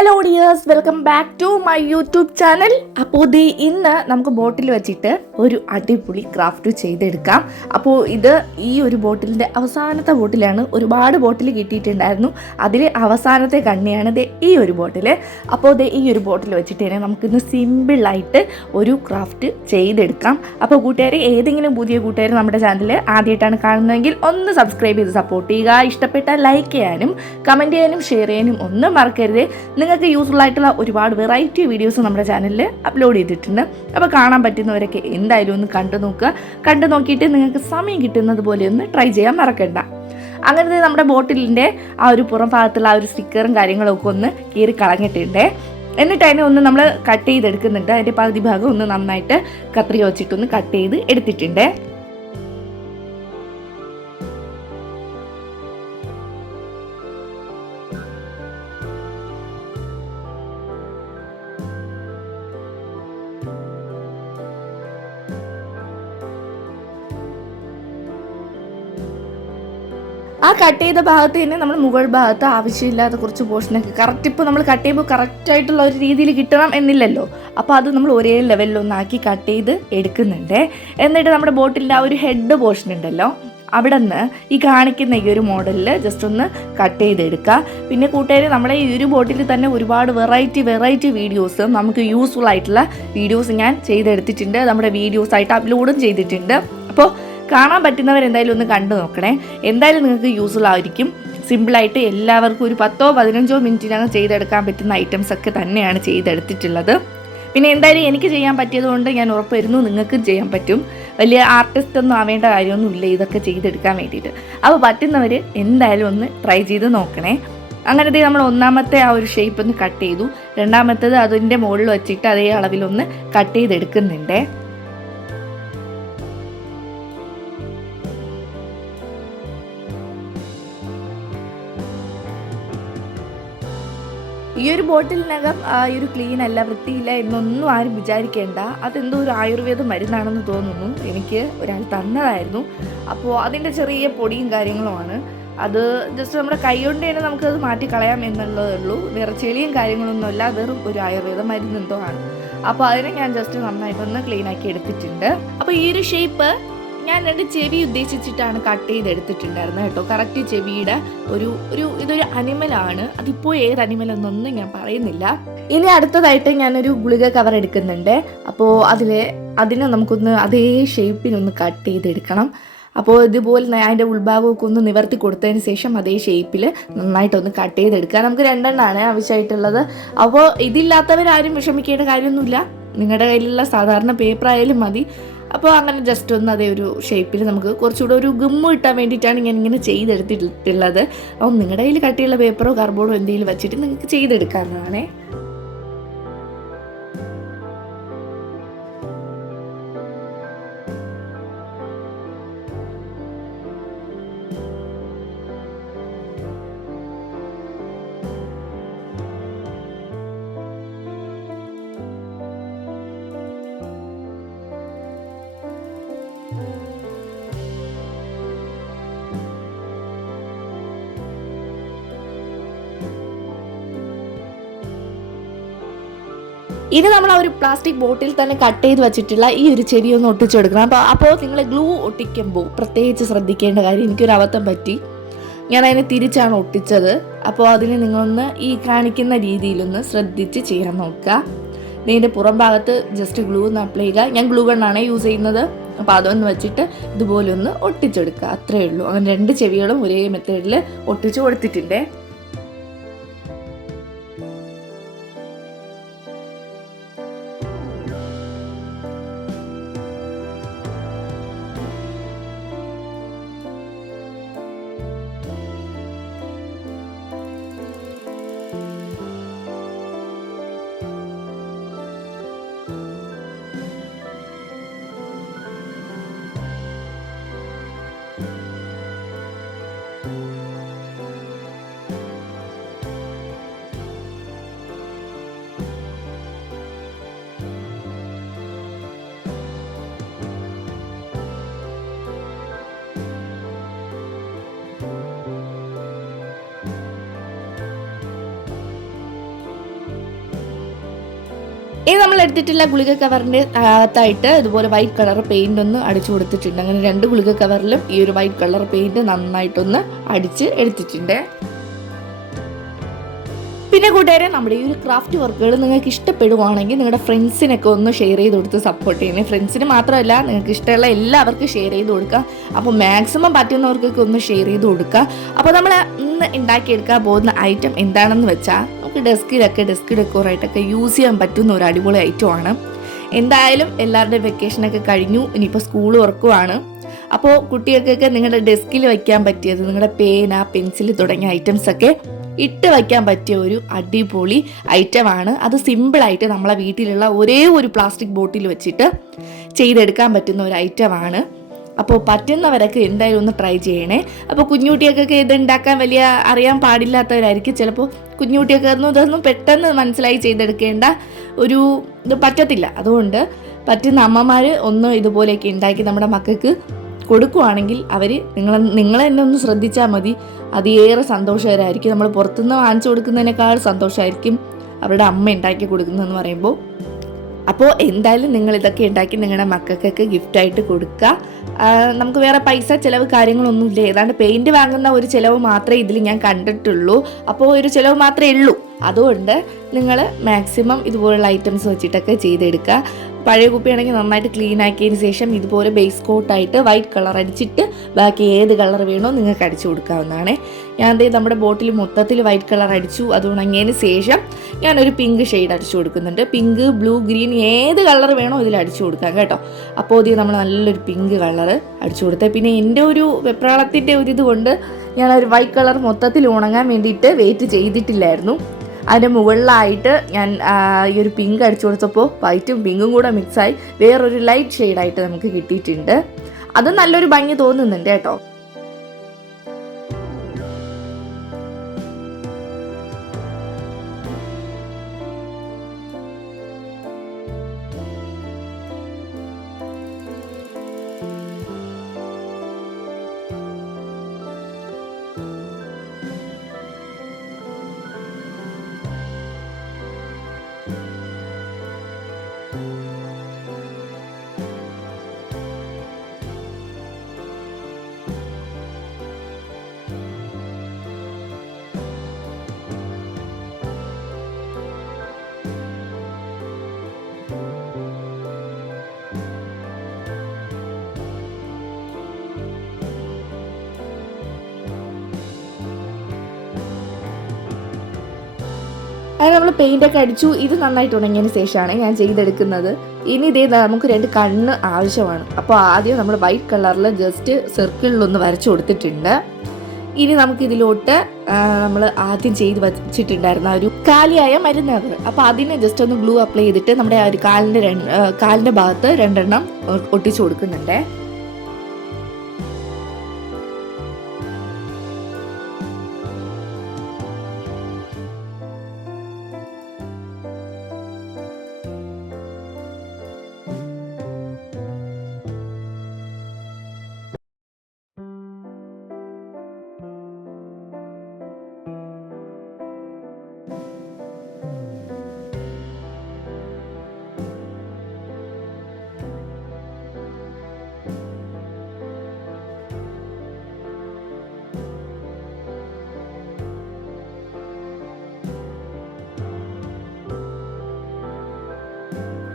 Hello dears, welcome back to my YouTube channel. അപ്പോൾ ഇന്ന് നമുക്ക് ബോട്ടിൽ വെച്ചിട്ട് ഒരു അടിപൊളി ക്രാഫ്റ്റ് ചെയ്തെടുക്കാം. അപ്പോൾ ഇത് ഈ ഒരു ബോട്ടിലിൻ്റെ അവസാനത്തെ ബോട്ടിലാണ്. ഒരുപാട് ബോട്ടിൽ കിട്ടിയിട്ടുണ്ടായിരുന്നു, അതിൽ അവസാനത്തെ കണ്ണിയാണ് ഈ ഒരു ബോട്ടിൽ. അപ്പോൾ ഈ ഒരു ബോട്ടിൽ വെച്ചിട്ട് തന്നെ നമുക്കിന്ന് സിമ്പിളായിട്ട് ഒരു ക്രാഫ്റ്റ് ചെയ്തെടുക്കാം. അപ്പോൾ കൂട്ടുകാർ, ഏതെങ്കിലും പുതിയ കൂട്ടുകാർ നമ്മുടെ ചാനൽ ആദ്യമായിട്ടാണ് കാണുന്നതെങ്കിൽ ഒന്ന് സബ്സ്ക്രൈബ് ചെയ്ത് സപ്പോർട്ട് ചെയ്യുക. ഇഷ്ടപ്പെട്ടാൽ ലൈക്ക് ചെയ്യാനും കമൻറ്റ് ചെയ്യാനും ഷെയർ ചെയ്യാനും ഒന്നും മറക്കരുത്. നിങ്ങൾക്ക് യൂസ്ഫുൾ ആയിട്ടുള്ള ഒരുപാട് വെറൈറ്റി വീഡിയോസ് നമ്മുടെ ചാനലിൽ അപ്ലോഡ് ചെയ്തിട്ടുണ്ട്. അപ്പോൾ കാണാൻ പറ്റുന്നവരൊക്കെ എന്തായാലും ഒന്ന് കണ്ടു നോക്കുക. കണ്ടു നോക്കിയിട്ട് നിങ്ങൾക്ക് സമയം കിട്ടുന്നത് പോലെ ഒന്ന് ട്രൈ ചെയ്യാൻ മറക്കണ്ട. അങ്ങനത്തെ നമ്മുടെ ബോട്ടിലിൻ്റെ ആ ഒരു പുറം ഭാഗത്തുള്ള ആ ഒരു സ്റ്റിക്കറും കാര്യങ്ങളൊക്കെ ഒന്ന് കീറി കളഞ്ഞിട്ടുണ്ട്. എന്നിട്ട് അതിനെ ഒന്ന് നമ്മൾ കട്ട് ചെയ്തെടുക്കുന്നുണ്ട്. അതിൻ്റെ പകുതി ഭാഗം ഒന്ന് നന്നായിട്ട് കത്രിക വെച്ചിട്ടൊന്ന് കട്ട് ചെയ്ത് എടുത്തിട്ടുണ്ട്. ആ കട്ട് ചെയ്ത ഭാഗത്ത് തന്നെ നമ്മൾ മുകൾ ഭാഗത്ത് ആവശ്യമില്ലാത്ത കുറച്ച് പോർഷനൊക്കെ കറക്റ്റ് ഇപ്പോൾ നമ്മൾ കട്ട് ചെയ്യുമ്പോൾ കറക്റ്റായിട്ടുള്ള ഒരു രീതിയിൽ കിട്ടണം എന്നില്ലല്ലോ. അപ്പോൾ അത് നമ്മൾ ഒരേ ലെവലിലൊന്നാക്കി കട്ട് ചെയ്ത് എടുക്കുന്നുണ്ട്. എന്നിട്ട് നമ്മുടെ ബോട്ടിലിൻ്റെ ആ ഒരു ഹെഡ് പോർഷൻ ഉണ്ടല്ലോ, അവിടെ നിന്ന് ഈ കാണിക്കുന്ന ഈ ഒരു മോഡലിൽ ജസ്റ്റ് ഒന്ന് കട്ട് ചെയ്തെടുക്കുക. പിന്നെ കൂട്ടുകാർ, നമ്മളെ ഈ ഒരു ബോട്ടിൽ തന്നെ ഒരുപാട് വെറൈറ്റി വീഡിയോസ്, നമുക്ക് യൂസ്ഫുൾ ആയിട്ടുള്ള വീഡിയോസ് ഞാൻ ചെയ്തെടുത്തിട്ടുണ്ട്. നമ്മുടെ വീഡിയോസായിട്ട് അപ്ലോഡും ചെയ്തിട്ടുണ്ട്. അപ്പോൾ കാണാൻ പറ്റുന്നവരെന്തായാലും ഒന്ന് കണ്ടു നോക്കണേ. എന്തായാലും നിങ്ങൾക്ക് യൂസ്ഫുൾ ആയിരിക്കും. സിമ്പിളായിട്ട് എല്ലാവർക്കും ഒരു 10-15 മിനിറ്റിനകം ചെയ്തെടുക്കാൻ പറ്റുന്ന ഐറ്റംസ് ഒക്കെ തന്നെയാണ് ചെയ്തെടുത്തിട്ടുള്ളത്. പിന്നെ എന്തായാലും എനിക്ക് ചെയ്യാൻ പറ്റിയതുകൊണ്ട് ഞാൻ ഉറപ്പ് വരുന്നു നിങ്ങൾക്കും ചെയ്യാൻ പറ്റും. വലിയ ആർട്ടിസ്റ്റ് ഒന്നും ആവേണ്ട കാര്യമൊന്നുമില്ല ഇതൊക്കെ ചെയ്തെടുക്കാൻ വേണ്ടിയിട്ട്. അപ്പോൾ പറ്റുന്നവർ എന്തായാലും ഒന്ന് ട്രൈ ചെയ്ത് നോക്കണേ. അങ്ങനത്തെ നമ്മൾ ഒന്നാമത്തെ ആ ഒരു ഷേപ്പ് ഒന്ന് കട്ട് ചെയ്തു. രണ്ടാമത്തേത് അതിൻ്റെ മുകളിൽ വെച്ചിട്ട് അതേ അളവിലൊന്ന് കട്ട് ചെയ്തെടുക്കുന്നുണ്ട്. ഈ ഒരു ബോട്ടിലിനകം ഈ ഒരു ക്ലീൻ അല്ല, വൃത്തിയില്ല എന്നൊന്നും ആരും വിചാരിക്കേണ്ട. അതെന്തോ ഒരു ആയുർവേദ മരുന്നാണെന്ന് തോന്നുന്നു. എനിക്ക് ഒരാൾ തന്നതായിരുന്നു. അപ്പോൾ അതിൻ്റെ ചെറിയ പൊടിയും കാര്യങ്ങളുമാണ്. അത് ജസ്റ്റ് നമ്മുടെ കൈ കൊണ്ട് തന്നെ നമുക്കത് മാറ്റിക്കളയാം എന്നുള്ളതേ ഉള്ളൂ. വേറെ ചെളിയും കാര്യങ്ങളൊന്നുമല്ല, വെറും ഒരു ആയുർവേദ മരുന്നെന്തോ ആണ്. അപ്പോൾ അതിനെ ഞാൻ ജസ്റ്റ് നന്നായിട്ടൊന്ന് ക്ലീനാക്കി എടുത്തിട്ടുണ്ട്. അപ്പോൾ ഈ ഒരു ഷേപ്പ് ഞാൻ 2 ചെവി ഉദ്ദേശിച്ചിട്ടാണ് കട്ട് ചെയ്തെടുത്തിട്ടുണ്ടായിരുന്നത് കേട്ടോ. കറക്റ്റ് ചെവിയുടെ ഇതൊരു അനിമലാണ്. അതിപ്പോൾ ഏത് അനിമലെന്നൊന്നും ഞാൻ പറയുന്നില്ല. ഇനി അടുത്തതായിട്ട് ഞാനൊരു ഗുളിക കവർ എടുക്കുന്നുണ്ട്. അപ്പോൾ അതിനെ നമുക്കൊന്ന് അതേ ഷേപ്പിനൊന്ന് കട്ട് ചെയ്തെടുക്കണം. അപ്പോൾ ഇതുപോലെ അതിൻ്റെ ഉൾഭാഗമൊക്കെ ഒന്ന് നിവർത്തി കൊടുത്തതിന് ശേഷം അതേ ഷേപ്പിൽ നന്നായിട്ടൊന്ന് കട്ട് ചെയ്തെടുക്കുക. നമുക്ക് 2 എണ്ണമാണ് ആവശ്യമായിട്ടുള്ളത്. അപ്പോൾ ഇതില്ലാത്തവരാരും വിഷമിക്കേണ്ട കാര്യമൊന്നുമില്ല. നിങ്ങളുടെ കയ്യിലുള്ള സാധാരണ പേപ്പർ ആയാലും മതി. അപ്പോൾ അങ്ങനെ ജസ്റ്റ് ഒന്ന് അതേ ഒരു ഷേപ്പിൽ നമുക്ക് കുറച്ചുകൂടെ ഒരു ഗമ്മ് കിട്ടാൻ വേണ്ടിയിട്ടാണ് ഞാൻ ഇങ്ങനെ ചെയ്തെടുത്തിട്ടുള്ളത്. അപ്പോൾ നിങ്ങളുടെ കയ്യിൽ കട്ടിയുള്ള പേപ്പറോ കാർഡ്ബോർഡോ എന്തെങ്കിലും വെച്ചിട്ട് നിങ്ങൾക്ക് ചെയ്തെടുക്കാവുന്നതാണേ. ഇനി നമ്മൾ ആ ഒരു പ്ലാസ്റ്റിക് ബോട്ടിൽ തന്നെ കട്ട് ചെയ്ത് വെച്ചിട്ടുള്ള ഈ ഒരു ചെവി ഒന്ന് ഒട്ടിച്ചെടുക്കണം. അപ്പോൾ നിങ്ങൾ ഗ്ലൂ ഒട്ടിക്കുമ്പോൾ പ്രത്യേകിച്ച് ശ്രദ്ധിക്കേണ്ട കാര്യം, എനിക്കൊരു അബദ്ധം പറ്റി. ഞാൻ അതിനെ തിരിച്ചാണ് ഒട്ടിച്ചത്. അപ്പോൾ അതിന് നിങ്ങളൊന്ന് ഈ കാണിക്കുന്ന രീതിയിലൊന്ന് ശ്രദ്ധിച്ച് ചെയ്യാൻ നോക്കുക. ഇതിൻ്റെ പുറം ഭാഗത്ത് ജസ്റ്റ് ഗ്ലൂ ഒന്ന് അപ്ലൈ ചെയ്യുക. ഞാൻ ഗ്ലൂ ഗണ്ണാണ് യൂസ് ചെയ്യുന്നത്. അപ്പോൾ അതൊന്ന് വെച്ചിട്ട് ഇതുപോലെ ഒന്ന് ഒട്ടിച്ചെടുക്കുക, അത്രയേ ഉള്ളൂ. അങ്ങനെ 2 ചെവികളും ഒരേ മെത്തേഡിൽ ഒട്ടിച്ച് കൊടുത്തിട്ടുണ്ട്. ഇനി നമ്മൾ എടുത്തിട്ടുള്ള ഗുളിക കവറിൻ്റെ അകത്തായിട്ട് ഇതുപോലെ വൈറ്റ് കളർ പെയിൻ്റ് ഒന്ന് അടിച്ചു കൊടുത്തിട്ടുണ്ട്. അങ്ങനെ 2 ഗുളിക കവറിലും ഈ ഒരു വൈറ്റ് കളർ പെയിൻറ്റ് നന്നായിട്ടൊന്ന് അടിച്ച് എടുത്തിട്ടുണ്ട്. പിന്നെ കൂട്ടുകാരെ, നമ്മുടെ ഈ ഒരു ക്രാഫ്റ്റ് വർക്കുകൾ നിങ്ങൾക്ക് ഇഷ്ടപ്പെടുവാണെങ്കിൽ നിങ്ങളുടെ ഫ്രണ്ട്സിനൊക്കെ ഒന്ന് ഷെയർ ചെയ്ത് കൊടുത്ത് സപ്പോർട്ട് ചെയ്യണേ. ഫ്രണ്ട്സിന് മാത്രമല്ല, നിങ്ങൾക്ക് ഇഷ്ടമുള്ള എല്ലാവർക്കും ഷെയർ ചെയ്ത് കൊടുക്കുക. അപ്പോൾ മാക്സിമം പറ്റുന്നവർക്കൊക്കെ ഒന്ന് ഷെയർ ചെയ്ത് കൊടുക്കുക. അപ്പോൾ നമ്മൾ ഇന്ന് ഉണ്ടാക്കിയെടുക്കാൻ പോകുന്ന ഐറ്റം എന്താണെന്ന് വെച്ചാൽ, നമുക്ക് ഡെസ്ക് ഡെക്കോറായിട്ടൊക്കെ യൂസ് ചെയ്യാൻ പറ്റുന്ന ഒരു അടിപൊളി ഐറ്റമാണ്. എന്തായാലും എല്ലാവരുടെയും വെക്കേഷനൊക്കെ കഴിഞ്ഞു, ഇനിയിപ്പോൾ സ്കൂൾ തുറക്കുവാണ്. അപ്പോൾ കുട്ടികൾക്കൊക്കെ നിങ്ങളുടെ ഡെസ്കിൽ വയ്ക്കാൻ പറ്റിയത്, നിങ്ങളുടെ പേന, പെൻസിൽ തുടങ്ങിയ ഐറ്റംസൊക്കെ ഇട്ട് വയ്ക്കാൻ പറ്റിയ ഒരു അടിപൊളി ഐറ്റമാണ്. അത് സിമ്പിളായിട്ട് നമ്മളെ വീട്ടിലുള്ള ഒരേ ഒരു പ്ലാസ്റ്റിക് ബോട്ടിൽ വെച്ചിട്ട് ചെയ്തെടുക്കാൻ പറ്റുന്ന ഒരു ഐറ്റമാണ്. അപ്പോൾ പറ്റുന്നവരൊക്കെ എന്തായാലും ഒന്ന് ട്രൈ ചെയ്യണേ. അപ്പോൾ കുഞ്ഞുകുട്ടികൾക്കൊക്കെ ഇത് ഉണ്ടാക്കാൻ വലിയ അറിയാൻ പാടില്ലാത്തവരായിരിക്കും. ചിലപ്പോൾ കുഞ്ഞുകുട്ടിയൊക്കെ ഇതൊന്നും പെട്ടെന്ന് മനസ്സിലായി ചെയ്തെടുക്കേണ്ട ഒരു ഇത് പറ്റത്തില്ല. അതുകൊണ്ട് പറ്റുന്ന അമ്മമാർ ഒന്ന് ഇതുപോലെയൊക്കെ ഉണ്ടാക്കി നമ്മുടെ മക്കൾക്ക് കൊടുക്കുവാണെങ്കിൽ അവർ നിങ്ങളെ തന്നെ ഒന്ന് ശ്രദ്ധിച്ചാൽ മതി, അതേറെ സന്തോഷകരമായിരിക്കും. നമ്മൾ പുറത്തുനിന്ന് വാങ്ങിച്ചു കൊടുക്കുന്നതിനേക്കാൾ സന്തോഷമായിരിക്കും അവരുടെ അമ്മ ഉണ്ടാക്കി കൊടുക്കുന്നതെന്ന് പറയുമ്പോൾ. അപ്പോൾ എന്തായാലും നിങ്ങൾ ഇതൊക്കെ ഉണ്ടാക്കി നിങ്ങളുടെ മക്കൾക്കൊക്കെ ഗിഫ്റ്റായിട്ട് കൊടുക്കുക. നമുക്ക് വേറെ പൈസ ചിലവ് കാര്യങ്ങളൊന്നുമില്ല. ഏതാണ്ട് പെയിൻറ്റ് വാങ്ങുന്ന ഒരു ചിലവ് മാത്രമേ ഇതിൽ ഞാൻ കണ്ടിട്ടുള്ളൂ. അപ്പോൾ ഒരു ചിലവ് മാത്രമേ ഉള്ളൂ. അതുകൊണ്ട് നിങ്ങൾ മാക്സിമം ഇതുപോലുള്ള ഐറ്റംസ് വെച്ചിട്ടൊക്കെ ചെയ്തെടുക്കുക. പഴയ കുപ്പിയാണെങ്കിൽ നന്നായിട്ട് ക്ലീൻ ആക്കിയതിന് ശേഷം ഇതുപോലെ ബേസ് കോട്ടായിട്ട് വൈറ്റ് കളർ അടിച്ചിട്ട് ബാക്കി ഏത് കളർ വേണോ നിങ്ങൾക്ക് അടിച്ചു കൊടുക്കാവുന്നതാണ്. ഞാൻ നമ്മുടെ ബോട്ടിൽ മൊത്തത്തിൽ വൈറ്റ് കളർ അടിച്ചു. അത് ഉണങ്ങിയതിന് ശേഷം ഞാനൊരു പിങ്ക് ഷെയ്ഡ് അടിച്ചു കൊടുക്കുന്നുണ്ട്. പിങ്ക്, ബ്ലൂ, ഗ്രീൻ ഏത് കളർ വേണോ ഇതിൽ അടിച്ചു കൊടുക്കാം കേട്ടോ. അപ്പോൾ ഇത് നമ്മൾ നല്ലൊരു പിങ്ക് കളർ അടിച്ചു കൊടുത്തത്. പിന്നെ എൻ്റെ ഒരു വെപ്രാളത്തിൻ്റെ ഒരു ഇതുകൊണ്ട് ഞാനൊരു വൈറ്റ് കളർ മൊത്തത്തിൽ ഉണങ്ങാൻ വേണ്ടിയിട്ട് വെയിറ്റ് ചെയ്തിട്ടില്ലായിരുന്നു. അതിൻ്റെ മുകളിലായിട്ട് ഞാൻ ഈ ഒരു പിങ്ക് അടിച്ചു കൊടുത്തപ്പോൾ വൈറ്റും പിങ്കും കൂടെ മിക്സായി വേറൊരു ലൈറ്റ് ഷെയ്ഡായിട്ട് നമുക്ക് കിട്ടിയിട്ടുണ്ട്. അത് നല്ലൊരു ഭംഗി തോന്നുന്നുണ്ട് കേട്ടോ. അത് നമ്മൾ പെയിൻ്റൊക്കെ അടിച്ചു. ഇത് നന്നായിട്ട് ഉണങ്ങിയതിന് ശേഷമാണ് ഞാൻ ചെയ്തെടുക്കുന്നത്. ഇനി ഇതേ നമുക്ക് 2 കണ്ണ് ആവശ്യമാണ്. അപ്പോൾ ആദ്യം നമ്മൾ വൈറ്റ് കളറിൽ ജസ്റ്റ് സർക്കിളിലൊന്ന് വരച്ചു കൊടുത്തിട്ടുണ്ട്. ഇനി നമുക്കിതിലോട്ട് നമ്മൾ ആദ്യം ചെയ്ത് വച്ചിട്ടുണ്ടായിരുന്ന ഒരു കാലിയായ മരുന്നാണ്. അപ്പോൾ അതിനെ ജസ്റ്റ് ഒന്ന് ഗ്ലൂ അപ്ലൈ ചെയ്തിട്ട് നമ്മുടെ ആ ഒരു കാലിൻ്റെ ഭാഗത്ത് 2 എണ്ണം ഒട്ടിച്ചു കൊടുക്കുന്നുണ്ട്.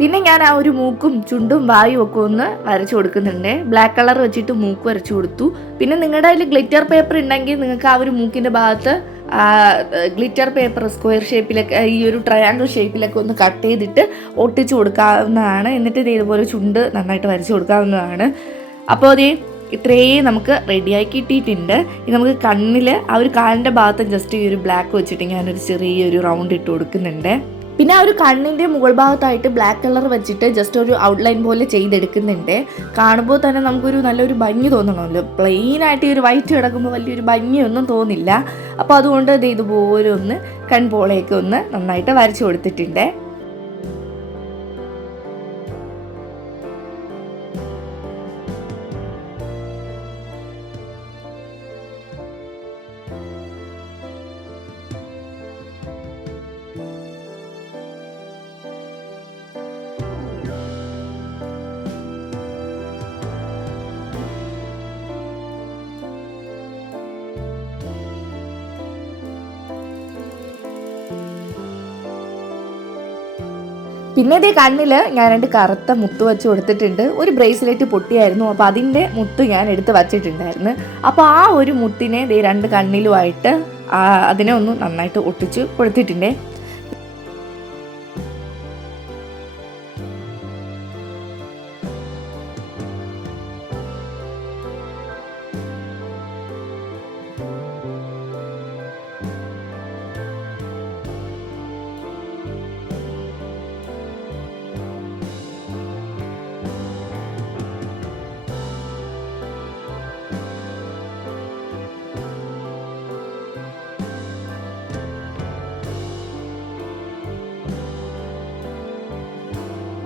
പിന്നെ ഞാൻ ആ ഒരു മൂക്കും ചുണ്ടും വായും ഒക്കെ ഒന്ന് വരച്ചു കൊടുക്കുന്നുണ്ട്. ബ്ലാക്ക് കളർ വെച്ചിട്ട് മൂക്ക് വരച്ചു കൊടുത്തു. പിന്നെ നിങ്ങളുടെ അതിൽ ഗ്ലിറ്റർ പേപ്പർ ഉണ്ടെങ്കിൽ നിങ്ങൾക്ക് ആ ഒരു മൂക്കിൻ്റെ ഭാഗത്ത് ഗ്ലിറ്റർ പേപ്പർ സ്ക്വയർ ഷേപ്പിലൊക്കെ ഈ ഒരു ട്രയാങ്കിൾ ഷേപ്പിലൊക്കെ ഒന്ന് കട്ട് ചെയ്തിട്ട് ഒട്ടിച്ചു കൊടുക്കാവുന്നതാണ്. എന്നിട്ട് ഇതുപോലെ ചുണ്ട് നന്നായിട്ട് വരച്ചു കൊടുക്കാവുന്നതാണ്. അപ്പോൾ അത് ഇത്രയും നമുക്ക് റെഡിയായി കിട്ടിയിട്ടുണ്ട്. ഇനി നമുക്ക് കണ്ണിൽ ആ ഒരു കാലിൻ്റെ ഭാഗത്ത് ജസ്റ്റ് ഈ ഒരു ബ്ലാക്ക് വെച്ചിട്ട് ഞാനൊരു ചെറിയൊരു റൗണ്ട് ഇട്ട് കൊടുക്കുന്നുണ്ട്. പിന്നെ ആ ഒരു കണ്ണിൻ്റെ മുകൾ ഭാഗത്തായിട്ട് ബ്ലാക്ക് കളർ വെച്ചിട്ട് ജസ്റ്റ് ഒരു ഔട്ട്ലൈൻ പോലെ ചെയ്തെടുക്കുന്നുണ്ട്. കാണുമ്പോൾ തന്നെ നമുക്കൊരു നല്ലൊരു ഭംഗി തോന്നണമല്ലോ. പ്ലെയിനായിട്ട് ഈ ഒരു വൈറ്റ് കിടക്കുമ്പോൾ വലിയൊരു ഭംഗിയൊന്നും തോന്നില്ല. അപ്പോൾ അതുകൊണ്ട് ഇതുപോലെ ഒന്ന് കൺപോളയൊക്കെ ഒന്ന് നന്നായിട്ട് വരച്ചു കൊടുത്തിട്ടുണ്ട്. പിന്നെ ഇതേ കണ്ണിൽ ഞാൻ 2 കറുത്ത മുത്ത് വെച്ച് കൊടുത്തിട്ടുണ്ട്. ഒരു ബ്രേസ്ലെറ്റ് പൊട്ടിയായിരുന്നു, അപ്പോൾ അതിൻ്റെ മുത്ത് ഞാൻ എടുത്ത് വച്ചിട്ടുണ്ടായിരുന്നു. അപ്പോൾ ആ ഒരു മുത്തിനെ ദേ 2 കണ്ണിലുമായിട്ട് അതിനെ ഒന്ന് നന്നായിട്ട് ഒട്ടിച്ച് കൊടുത്തിട്ടുണ്ട്.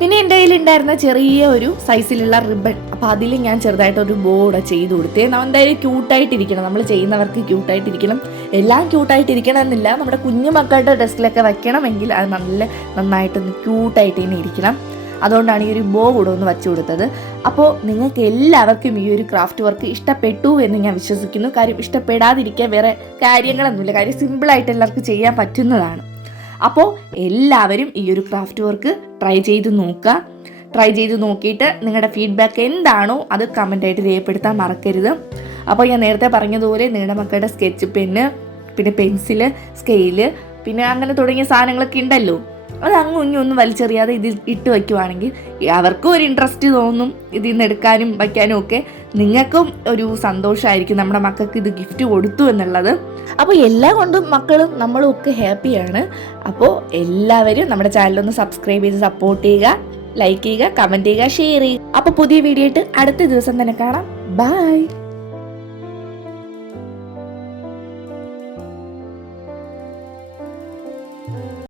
പിന്നെ എൻ്റെ കയ്യിലുണ്ടായിരുന്ന ചെറിയ ഒരു സൈസിലുള്ള റിബൺ, അപ്പോൾ അതിൽ ഞാൻ ചെറുതായിട്ടൊരു ബോർഡ് ചെയ്ത് കൊടുത്തേ. എന്തായാലും ക്യൂട്ടായിട്ടിരിക്കണം, നമ്മൾ ചെയ്യുന്നവർക്ക് ക്യൂട്ടായിട്ടിരിക്കണം. എല്ലാം ക്യൂട്ടായിട്ടിരിക്കണം എന്നില്ല, നമ്മുടെ കുഞ്ഞു മക്കളുടെ ഡ്രസ്സിലൊക്കെ വെക്കണമെങ്കിൽ അത് നന്നായിട്ടൊന്ന് ക്യൂട്ടായിട്ട് തന്നെ ഇരിക്കണം. അതുകൊണ്ടാണ് ഈ ഒരു ബോ കൂടെ ഒന്ന് വച്ചു കൊടുത്തത്. അപ്പോൾ നിങ്ങൾക്ക് എല്ലാവർക്കും ഈ ഒരു ക്രാഫ്റ്റ് വർക്ക് ഇഷ്ടപ്പെട്ടു എന്ന് ഞാൻ വിശ്വസിക്കുന്നു. കാര്യം ഇഷ്ടപ്പെടാതിരിക്കാൻ വേറെ കാര്യങ്ങളൊന്നുമില്ല, കാര്യം സിമ്പിളായിട്ട് എല്ലാവർക്കും ചെയ്യാൻ പറ്റുന്നതാണ്. അപ്പോൾ എല്ലാവരും ഈ ഒരു ക്രാഫ്റ്റ് വർക്ക് ട്രൈ ചെയ്ത് നോക്കിയിട്ട് നിങ്ങളുടെ ഫീഡ്ബാക്ക് എന്താണോ അത് കമൻ്റായിട്ട് രേഖപ്പെടുത്താൻ മറക്കരുത്. അപ്പോൾ ഞാൻ നേരത്തെ പറഞ്ഞതുപോലെ നിങ്ങളുടെ മക്കളുടെ സ്കെച്ച് പെന്ന്, പിന്നെ പെൻസില്, സ്കെയില്, പിന്നെ അങ്ങനെ തുടങ്ങിയ സാധനങ്ങളൊക്കെ ഉണ്ടല്ലോ, അത് ഒന്നും വലിച്ചെറിയാതെ ഇതിൽ ഇട്ട് വയ്ക്കുവാണെങ്കിൽ അവർക്കും ഒരു ഇൻട്രസ്റ്റ് തോന്നും ഇതിൽ നിന്ന് എടുക്കാനും വയ്ക്കാനും ഒക്കെ. നിങ്ങൾക്കും ഒരു സന്തോഷമായിരിക്കും നമ്മുടെ മക്കൾക്ക് ഇത് ഗിഫ്റ്റ് കൊടുത്തു എന്നുള്ളത്. അപ്പോൾ എല്ലാം കൊണ്ടും മക്കളും നമ്മളും ഒക്കെ ഹാപ്പിയാണ്. അപ്പോൾ എല്ലാവരും നമ്മുടെ ചാനലൊന്ന് സബ്സ്ക്രൈബ് ചെയ്ത് സപ്പോർട്ട് ചെയ്യുക, ലൈക്ക് ചെയ്യുക, കമൻറ്റ് ചെയ്യുക, ഷെയർ ചെയ്യുക. അപ്പോൾ പുതിയ വീഡിയോ ആയിട്ട് അടുത്ത ദിവസം തന്നെ കാണാം. ബൈ.